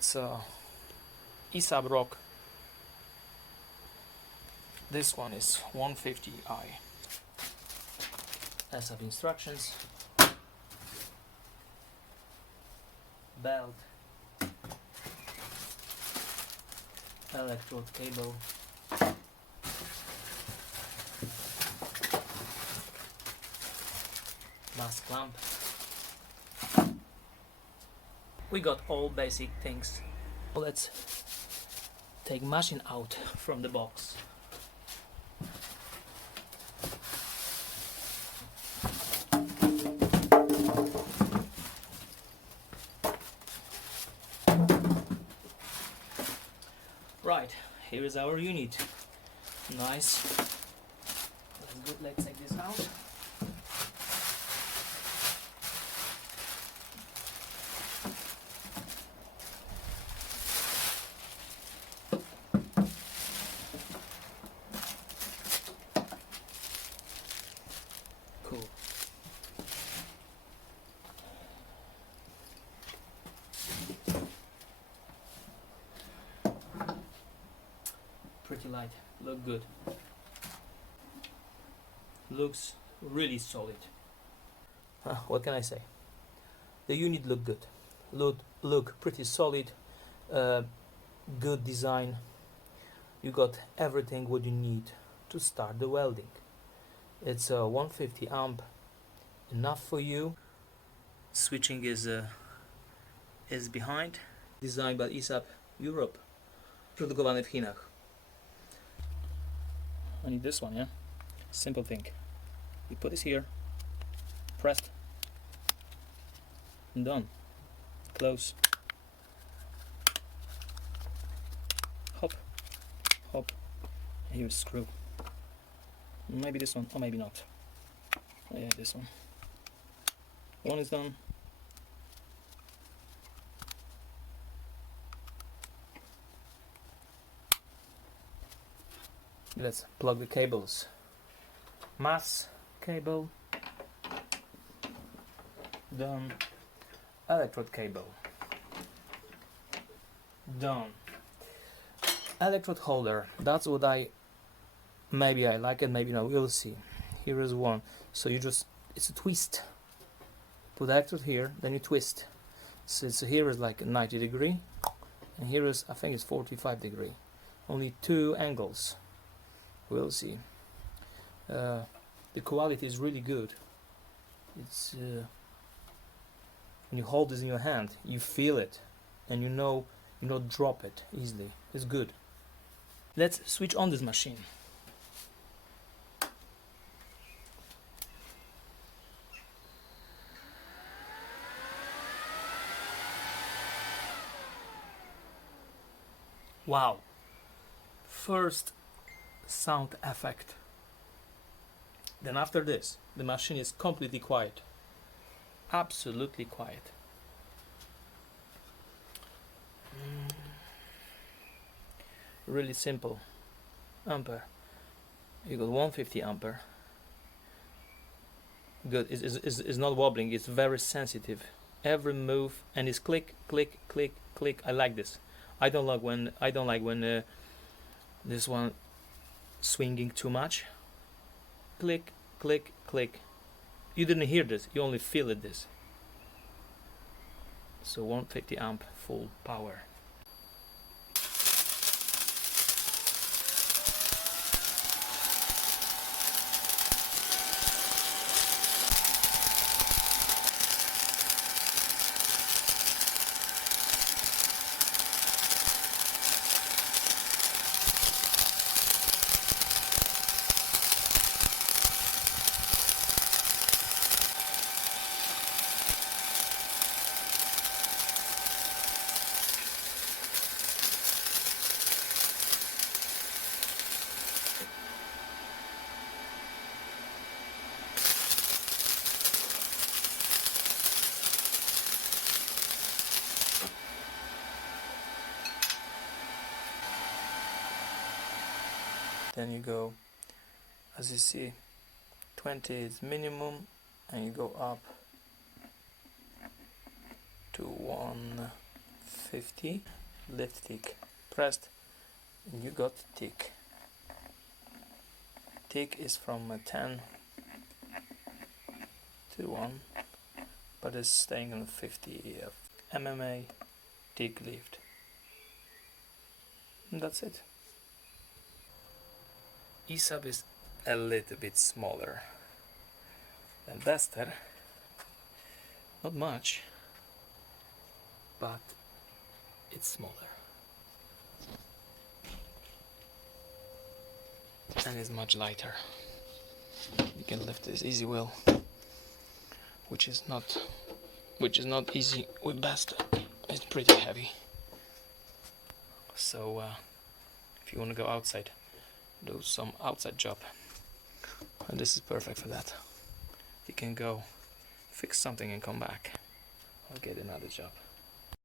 It's a ESAB Rogue. This one is 150i. Esab instructions. Belt. Electrode cable. Mass clamp. We got all basic things. Let's take machine out from the box. Right, here is our unit. Nice. Let's take this out. Cool. Pretty light, look good. Looks really solid. What can I say? The unit look good. Look pretty solid. Good design. You got everything what you need to start the welding. It's a 150 amp, enough for you. Switching is behind. Designed by ESAB Europe. Produkowany w Chinach. I need this one, yeah? Simple thing. You put this here, pressed, and done. Close. Hop, hop, and here's a screw. Maybe this one, or maybe not. Oh, yeah, this one. One is done. Let's plug the cables. Mass cable, done. Electrode cable, done. Electrode holder, that's what maybe I like it, maybe no, we'll see. Here is one, so it's a twist. Put the electrode here, then you twist. So here is like 90 degree, and here is, I think it's 45 degree. Only two angles. We'll see. The quality is really good. It's when you hold this in your hand, you feel it, and you don't drop it easily. It's good. Let's switch on this machine. Wow! First sound effect. Then after this, the machine is completely quiet. Absolutely quiet. Really simple. Ampere. You got 150 ampere. Good. It's not wobbling. It's very sensitive. Every move, and it's click, click, click, click. I like this. I don't like when this one swinging too much. Click, click, click. You didn't hear this, you only feel it this. So 150 amp full power. Then you go, as you see, 20 is minimum, and you go up to 150. A50, lift tick pressed, and you got tick. Tick is from 10 to 1, but it's staying on 50 MMA Tig Lift. And that's it. ESAB is a little bit smaller than Duster, not much, but it's smaller and it's much lighter. You can lift this easy wheel, which is not easy with Duster. It's pretty heavy. So if you want to go outside, do some outside job, and this is perfect for that. You can go fix something and come back or get another job.